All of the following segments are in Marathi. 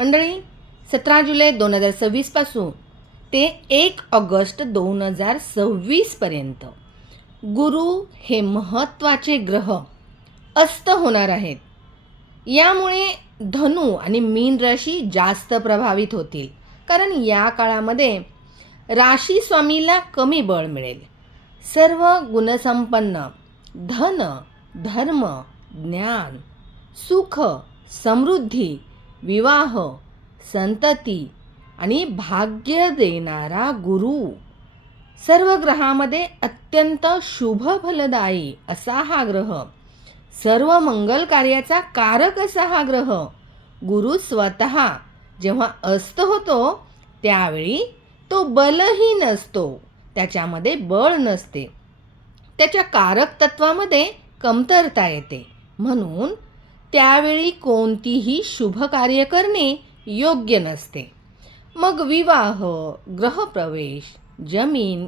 मंडळी, 17 जुलै 2026 पासून ते 1 ऑगस्ट 2026 पर्यंत गुरु हे महत्त्वाचे ग्रह अस्त होणार आहेत. यामुळे धनु आणि मीन राशी जास्त प्रभावित होतील, कारण या काळामध्ये राशी स्वामीला कमी बळ मिळेल. सर्व गुणसंपन्न धन, धर्म, ज्ञान, सुख, समृद्धी, विवाह, संतती आणि भाग्य देणारा गुरु, सर्व ग्रहामध्ये अत्यंत शुभ फलदायी असा हा ग्रह, सर्व मंगल कार्याचा कारक असा हा ग्रह गुरु स्वतः जेव्हा अस्त होतो त्यावेळी तो बलहीन असतो, त्याच्यामध्ये बळ नसते, त्याच्या कारक तत्वामध्ये कमतरता येते. म्हणून त्यावेळी कोणतीही शुभ कार्य करणे योग्य नसते. मग विवाह, गृहप्रवेश, जमीन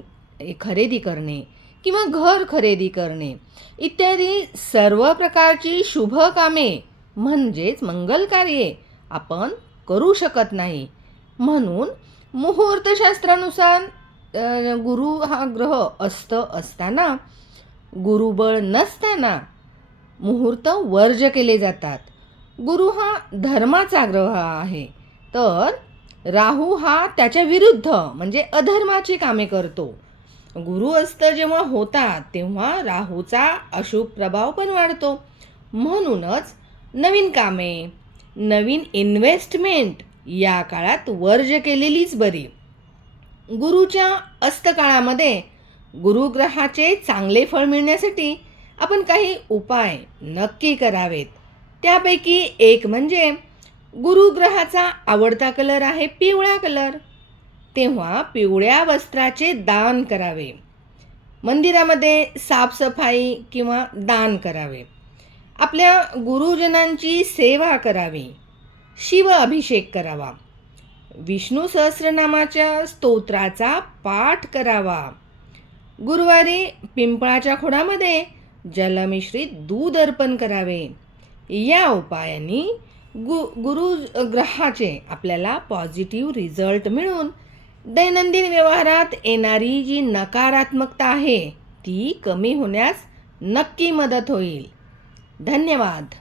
खरेदी करणे किंवा घर खरेदी करणे इत्यादी सर्व प्रकारची शुभ कामे म्हणजेच मंगल कार्ये आपण करू शकत नाही. म्हणून मुहूर्तशास्त्रानुसार गुरु हा ग्रह असताना, गुरुबळ नसताना मुहूर्त वर्ज्य केले जातात. गुरु हा धर्माचा ग्रह आहे, तर राहू हा त्याच्या विरुद्ध म्हणजे अधर्माची कामे करतो. गुरु अस्त जेव्हा होतात तेव्हा राहूचा अशुभ प्रभाव पण वाढतो. म्हणूनच नवीन कामे, नवीन इन्व्हेस्टमेंट या काळात वर्ज्य केलेलीच बरी. गुरुच्या अस्तकाळामध्ये गुरुग्रहाचे चांगले फळ मिळण्यासाठी आपण काही उपाय नक्की करावेत. त्यापैकी एक म्हणजे गुरुग्रहाचा आवडता कलर आहे पिवळा कलर, तेव्हा पिवळ्या वस्त्राचे दान करावे. मंदिरामध्ये साफसफाई किंवा दान करावे. आपल्या गुरुजनांची सेवा करावी. शिव अभिषेक करावा. विष्णू सहस्रनामाच्या स्तोत्राचा पाठ करावा. गुरुवारी पिंपळाच्या खोडामध्ये जलमिश्रित दूध अर्पण करावे. या उपायांनी गुरुग्रहाचे आपल्याला पॉझिटिव्ह रिझल्ट मिळून दैनंदिन व्यवहारात येणारी जी नकारात्मकता आहे ती कमी होण्यास नक्की मदत होईल. धन्यवाद.